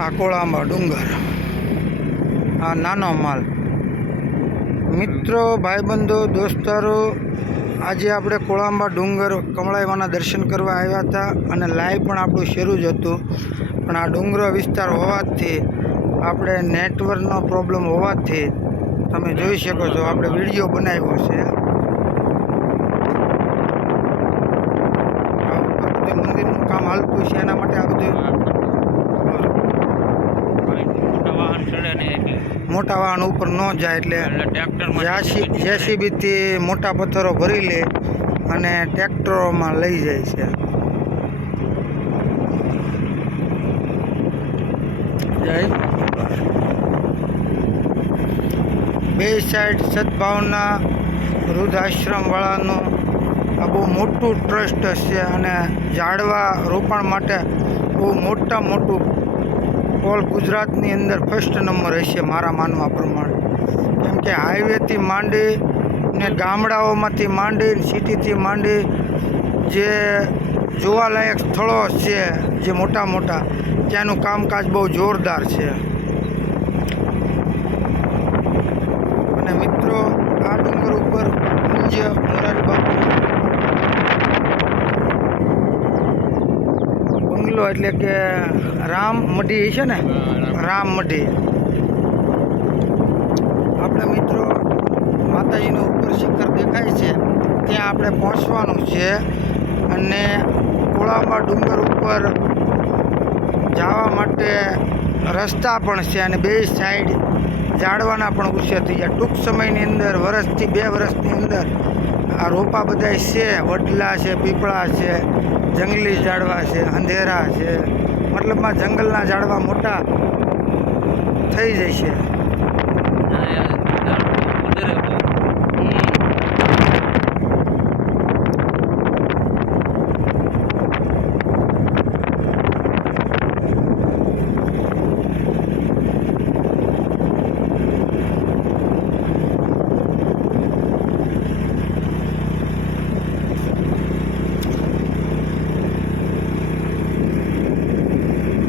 આ કોળાંબા ડુંગર. આ નાનો માલ. મિત્રો, ભાઈબંધો, દોસ્તારો, આજે આપણે કોળાંબા ડુંગર કમળાઈવાના દર્શન કરવા આવ્યા હતા અને લાઈવ પણ આપણું શરૂ જ હતું. પણ આ ડુંગર વિસ્તાર હોવાથી, આપણે નેટવર્કનો પ્રોબ્લેમ હોવાથી, તમે જોઈ શકો છો, આપણે વીડિયો બનાવ્યો છે. મંદિરનું કામ હાલતું છે, એના માટે આ બધું મોટા વાહન ચડે ને એટલે મોટા વાહન ઉપર ન જાય એટલે જેસીબીથી મોટા પથ્થરો ભરી લે અને ટ્રેક્ટરોમાં લઈ જાય છે. બે સાઈડ સદભાવના વૃદ્ધાશ્રમવાળાનું આ બહુ મોટું ટ્રસ્ટ છે અને ઝાડવા રોપણ માટે બહુ મોટા મોટું ઓલ ગુજરાતની અંદર ફર્સ્ટ નંબર હશે મારા માનવા પ્રમાણે. કેમ કે હાઈવેથી માંડી ને ગામડાઓમાંથી માંડી સિટીથી માંડી જે જોવાલાયક સ્થળો છે જે મોટા મોટા ત્યાંનું કામકાજ બહુ જોરદાર છે અને મિત્રો આ ડુંગર ઉપર પૂજ્ય મોરારી બાપુ બંગલો એટલે કે રામ મઢી છે ને? રામ મઢી. આપણે મિત્રો માતાજીનું ઉપર શિખર દેખાય છે. ત્યાં આપણે પહોંચવાનું છે અને કોળાંબા ડુંગર ઉપર જવા માટે રસ્તા પણ છે અને બે સાઈડ ઝાડવાના પણ ઉછેર થઈ ગયા. ટૂંક સમયની અંદર વર્ષથી બે વર્ષની અંદર આ રોપા બધાય છે, વડલા છે, પીપળા છે, જંગલી ઝાડવા છે, અંધેરા છે. મતલબમાં જંગલના ઝાડવા મોટા થઈ જશે.